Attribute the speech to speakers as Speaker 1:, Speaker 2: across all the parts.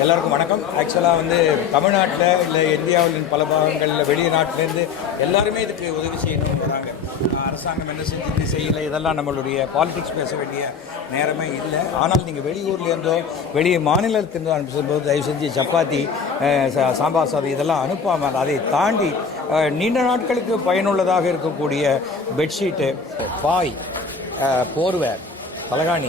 Speaker 1: எல்லாருக்கும் வணக்கம். ஆக்சுவலாக வந்து தமிழ்நாட்டில் இல்லை இந்தியாவின் பல பாகங்களில் வெளிநாட்டிலேருந்து எல்லாருமே இதுக்கு உதவி செய்யணும் வராங்க அரசாங்கம் என்ன செஞ்சு செய்யலை இதெல்லாம் நம்மளுடைய பாலிடிக்ஸ் பேச வேண்டிய நேரமே இல்லை. ஆனால் நீங்கள் வெளியூர்லேருந்தோ வெளி மாநிலத்திலிருந்தோ அனுப்பும்போது தயவு செஞ்சு சப்பாத்தி சாம்பார் சாதம் இதெல்லாம் அனுப்பாமல் அதை தாண்டி நீண்ட நாட்களுக்கு பயனுள்ளதாக இருக்கக்கூடிய பெட்ஷீட்டு பாய் அஹ், போர்வை தலகாணி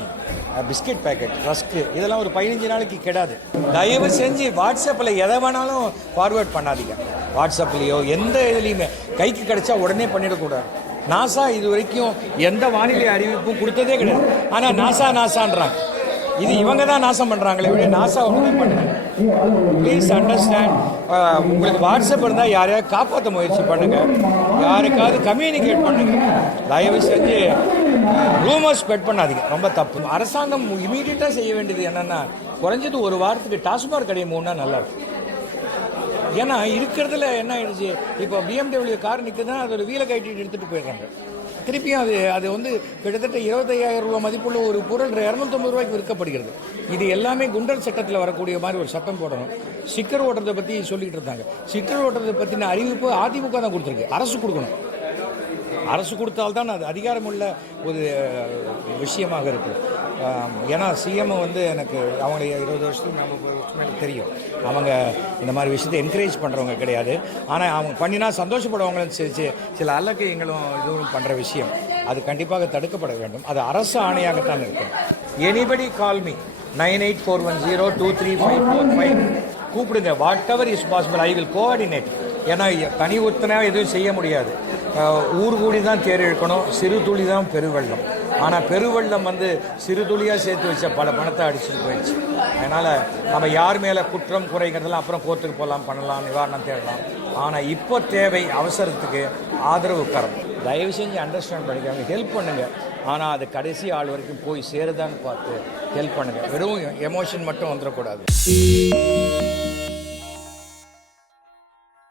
Speaker 1: பிஸ்கெட் பிஸ்கட் பேக்கெட் ரஸ்க்கு இதெல்லாம் ஒரு பதினஞ்சு நாளைக்கு கெடாது. தயவு செஞ்சு வாட்ஸ்அப்பில் எதை வேணாலும் ஃபார்வேர்ட் பண்ணாதீங்க. வாட்ஸ்அப்லேயோ எந்த இதுலேயுமே. கைக்கு கிடைச்சா உடனே பண்ணிடக்கூடாது. நாசா இது வரைக்கும் எந்த வானிலை அறிவிப்பும் கொடுத்ததே கிடையாது. ஆனால் நாசா நாசான்றாங்க. இது இவங்க தான் நாசம் பண்ணுறாங்களே நாசம் அவங்க தான் பண்ணுறாங்க ப்ளீஸ் அண்டர்ஸ்டாண்ட் உங்களுக்கு வாட்ஸ்அப் இருந்தால் யாரையாவது காப்பாற்ற முயற்சி பண்ணுங்கள் யாருக்காவது கம்யூனிகேட் பண்ணுங்க. தயவு செஞ்சு ரூமர்ஸ் ஸ்ப்ரெட் பண்ணாதீங்க. ரொம்ப தப்பு. அரசாங்கம் இமீடியட்டாக செய்ய வேண்டியது என்னென்னா குறைஞ்சது ஒரு வாரத்துக்கு டாஸ்மாக் கடையை மூணா நல்லா இருக்கும். ஏன்னா இருக்கிறதுல என்ன ஆயிடுச்சு? இப்போ பிஎம்டபிள்யூ கார் நிற்குதுன்னா அதோட வீலை கட்டிட்டு எடுத்துகிட்டு போயிடுறாங்க. திருப்பியும் அது அது வந்து கிட்டத்தட்ட இருபத்தையாயிரம் ரூபாய் மதிப்புள்ள ஒரு பொருள் இரநூத்தொம்பது ரூபாய்க்கு விற்கப்படுகிறது. இது எல்லாமே குண்டல் சட்டத்தில் வரக்கூடிய மாதிரி ஒரு சட்டம் போடணும். சிக்கர் ஓட்டுறதை பற்றி சொல்லிக்கிட்டு இருந்தாங்க. சிக்கர் ஓட்டுறதை பற்றின அறிவிப்பு அதிமுக தான் கொடுத்துருக்கு. அரசு கொடுக்கணும். அரசு கொடுத்தால்தான் அது அதிகாரமுள்ள ஒரு விஷயமாக இருக்குது ஏன்னா சிஎம் வந்து எனக்கு அவங்க இருபது வருஷத்துக்கு நம்ம எனக்கு தெரியும். அவங்க இந்த மாதிரி விஷயத்தை என்கரேஜ் பண்ணுறவங்க கிடையாது. ஆனால் அவங்க பண்ணினா சந்தோஷப்படுவாங்களும் சரி சில சில அல்லக்கைங்களும் இதுவும் பண்ணுற விஷயம். அது கண்டிப்பாக தடுக்கப்பட வேண்டும். அது அரசு ஆணையாகத்தான் இருக்கும். Anybody call me nine eight four one zero two three five four five கூப்பிடுங்க. Whatever is possible I will coordinate ஏன்னா தனி ஒருத்தனா எதுவும் செய்ய முடியாது. ஊர் கூடி தான் தேர் இழுக்கணும் சிறு துளி தான் பெருவெள்ளம். ஆனால் பெருவெள்ளம் வந்து சிறு துளியாக சேர்த்து வச்ச பல பணத்தை அடிச்சுட்டு போயிடுச்சு. அதனால் நம்ம யார் மேலே குற்றம் குறைங்கிறதெல்லாம் அப்புறம் கோர்ட்டுக்கு போகலாம் பண்ணலாம் நிவாரணம் தேடலாம். ஆனால் இப்போ தேவை அவசரத்துக்கு ஆதரவு கரம். தயவு செஞ்சு அண்டர்ஸ்டாண்ட் பண்ணிக்காங்க ஹெல்ப் பண்ணுங்கள் ஆனால் அது கடைசி ஆள் வரைக்கும் போய் சேருதான்னு பார்த்து ஹெல்ப் பண்ணுங்கள் வெறும் எமோஷன் மட்டும் வந்துடக்கூடாது.